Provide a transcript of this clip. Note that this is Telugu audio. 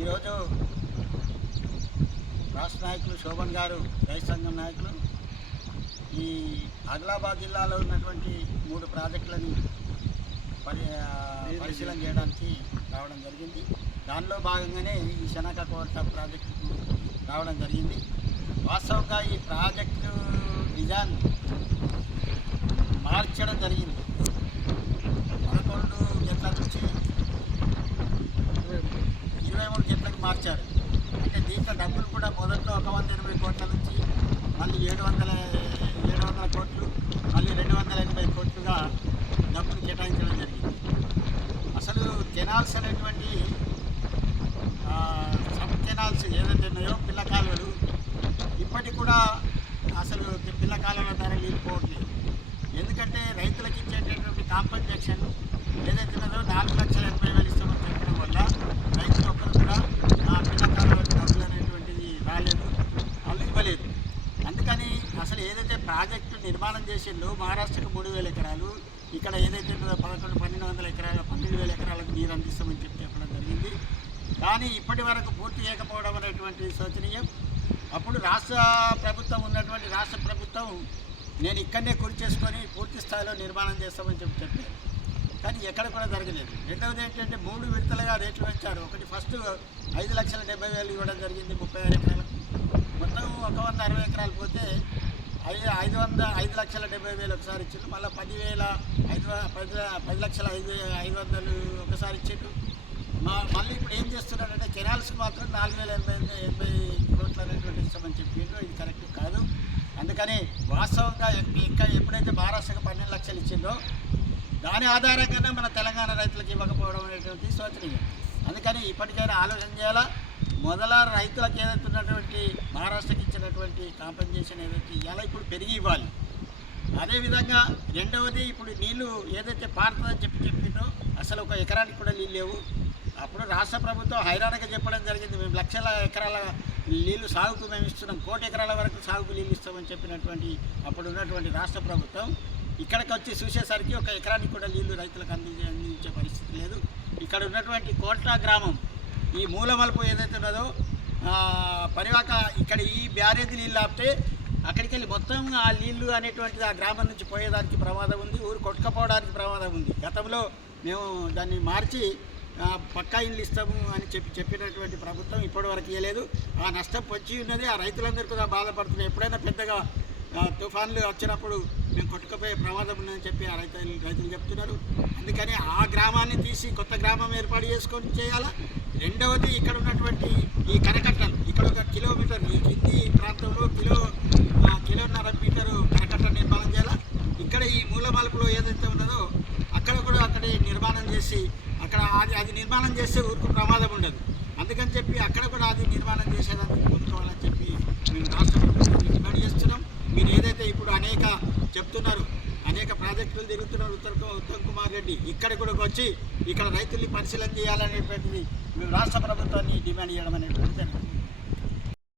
ఈరోజు రాష్ట్ర నాయకులు శోభన్ గారు రైతు సంఘం నాయకులు ఈ ఆదిలాబాద్ జిల్లాలో ఉన్నటువంటి 3 ప్రాజెక్టులని పరిశీలన చేయడానికి రావడం జరిగింది. దానిలో భాగంగానే ఈ శనగకోట ప్రాజెక్టుకు రావడం జరిగింది. వాస్తవంగా ఈ ప్రాజెక్టు డిజైన్ మార్చడం జరిగింది. 11 గంటల నుంచి 23 గంటలకు మార్చారు. అంటే దీంట్లో డబ్బులు కూడా మొదట్లో 180 కోట్ల నుంచి మళ్ళీ 700 కోట్లు మళ్ళీ 280 కోట్లుగా డబ్బులు కేటాయించడం జరిగింది. అసలు కెనాల్స్ అనేటువంటి సబ్ కెనాల్స్ ఏదైతే ఉన్నాయో పిల్ల కాలువలు ఇప్పటికి కూడా అసలు పిల్ల కాలువల ధర వెళ్ళిపోవట్లేదు. ఎందుకంటే రైతులకు ఇచ్చేటటువంటి కాంపెన్సేషన్ ఏదైతే ఉన్నదో 4,80,000 ఇస్తామని చెప్పడం వల్ల రైతులు ఒక్కరు కూడా ఆ పిల్ల కాలువల డబ్బులు అనేటువంటిది రాలేదు, వాళ్ళు ఇవ్వలేదు. అందుకని అసలు ఏదైతే ప్రాజెక్టు నిర్మాణం చేసిందో మహారాష్ట్రకు 3,000 ఎకరాలు, ఇక్కడ ఏదైతే 1,100-1,200 ఎకరాలు 12,000 ఎకరాలకు నీరు అందిస్తామని చెప్పడం జరిగింది. కానీ ఇప్పటి వరకు పూర్తి చేయకపోవడం అనేటువంటి శోచనీయం. అప్పుడు రాష్ట్ర ప్రభుత్వం ఉన్నటువంటి రాష్ట్ర ప్రభుత్వం నేను ఇక్కడనే కురి చేసుకొని పూర్తి స్థాయిలో నిర్మాణం చేస్తామని చెప్పారు. కానీ ఎక్కడ కూడా జరగలేదు. రెండవది ఏంటంటే 3 విడతలుగా రేట్లు పెంచారు. ఒకటి ఫస్ట్ 5,70,000 ఇవ్వడం జరిగింది 36 ఎకరాలకు. మొత్తం 160 ఎకరాలు పోతే 5,70,000 ఒకసారి ఇచ్చిండు. మళ్ళీ 10,500 ఒకసారి ఇచ్చిండు. మళ్ళీ ఇప్పుడు ఏం చేస్తున్నారంటే కెనాల్స్కి మాత్రం 4,080 కోట్లు అనేటువంటి ఇస్తామని చెప్పిండ్రు. ఇది కరెక్ట్ కాదు. అందుకని వాస్తవంగా ఇంకా ఎప్పుడైతే మహారాష్ట్రకు 12 లక్షలు ఇచ్చిందో దాని ఆధారంగానే మన తెలంగాణ రైతులకు ఇవ్వకపోవడం అనేటువంటి శోచనీయం. అందుకని ఇప్పటికైనా ఆలోచన చేయాలా. మొదల రైతులకు ఏదైతే ఉన్నటువంటి మహారాష్ట్రకి ఇచ్చినటువంటి కాంపెన్సేషన్ ఏదైతే ఇవ్వాలో ఇప్పుడు పెరిగి ఇవ్వాలి. అదేవిధంగా రెండవది ఇప్పుడు నీళ్లు ఏదైతే పారుతుందని చెప్పిందో అసలు ఒక ఎకరానికి కూడా నీళ్ళు లేవు. అప్పుడు రాష్ట్ర ప్రభుత్వం హైరాణగా చెప్పడం జరిగింది, మేము లక్షల ఎకరాల నీళ్లు సాగుకు మేము ఇస్తున్నాం, 1,00,00,000 ఎకరాల వరకు సాగుకు నీళ్ళు ఇస్తామని చెప్పినటువంటి అప్పుడు ఉన్నటువంటి రాష్ట్ర ప్రభుత్వం ఇక్కడికి వచ్చి చూసేసరికి ఒక ఎకరానికి కూడా నీళ్లు రైతులకు అందించే పరిస్థితి లేదు. ఇక్కడ ఉన్నటువంటి కోట్ల గ్రామం ఈ మూలమలుపు ఏదైతే ఉన్నదో పరివాక ఇక్కడ ఈ బ్యారేజ్ నీళ్ళు ఆపితే అక్కడికి వెళ్ళి మొత్తం ఆ నీళ్లు అనేటువంటిది ఆ గ్రామం నుంచి పోయేదానికి ప్రమాదం ఉంది, ఊరు కొట్టుకపోవడానికి ప్రమాదం ఉంది. గతంలో మేము దాన్ని మార్చి పక్కా ఇల్లు ఇస్తాము అని చెప్పినటువంటి ప్రభుత్వం ఇప్పటివరకు ఇవ్వలేదు. ఆ నష్టం పొంచి ఉన్నది. ఆ రైతులందరూ కూడా బాధపడుతున్నారు. ఎప్పుడైనా పెద్దగా తుఫాన్లు వచ్చినప్పుడు మేము కొట్టుకుపోయే ప్రమాదం ఉందని చెప్పి ఆ రైతులు చెప్తున్నారు. అందుకని ఆ గ్రామాన్ని తీసి కొత్త గ్రామం ఏర్పాటు చేసుకొని చేయాలా. రెండవది ఇక్కడ ఉన్నటువంటి ఈ కరకట్టలు ఇక్కడ 1 కిలోమీటర్ ఈ కింది ప్రాంతంలో 1.5 మీటరు కరకట్ట నిర్మాణం చేయాలా. ఇక్కడ ఈ మూల మలుపులో ఏదైతే ఉన్నదో అక్కడ కూడా అక్కడే నిర్మాణం చేసి అక్కడ అది నిర్మాణం చేస్తే ఊరికి ప్రమాదం ఉండదు. అందుకని చెప్పి అక్కడ కూడా అది నిర్మాణం చేసేదానికి పొందుకోవాలని చెప్పి మేము రాష్ట్ర ప్రభుత్వాన్ని డిమాండ్ చేస్తున్నాం. మీరు ఏదైతే ఇప్పుడు చెప్తున్నారు అనేక ప్రాజెక్టులు తిరుగుతున్నారు ఉత్తమ్ కుమార్ రెడ్డి ఇక్కడ కూడా వచ్చి ఇక్కడ రైతుల్ని పరిశీలన చేయాలనేటువంటిది మేము రాష్ట్ర ప్రభుత్వాన్ని డిమాండ్ చేయడం అనేటువంటిది